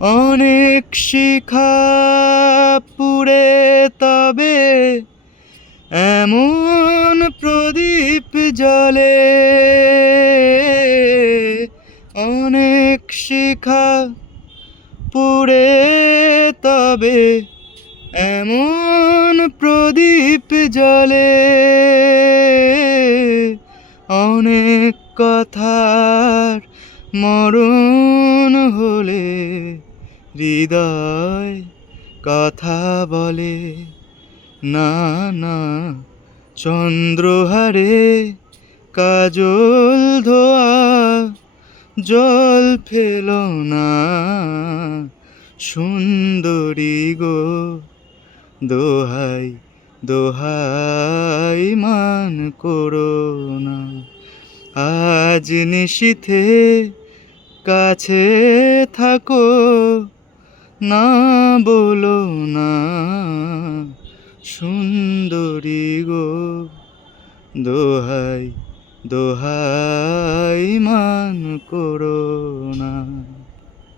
অনেক শিখা পুড়ে তবে এমন প্রদীপ জ্বলে, অনেক শিখা পুড়ে তবে এমন প্রদীপ জ্বলে, অনেক কথার মরণ হলে হৃদয় কথা বলে। না না চন্দ্রহারে কাজল ধোয়া জল ফেলো না, সুন্দরী গো দোহাই দোহাই মান করো না। আজ নিশীথে কাছে থাকো, না বলো না, সুন্দরী গো দোহাই দোহাই মান করো না।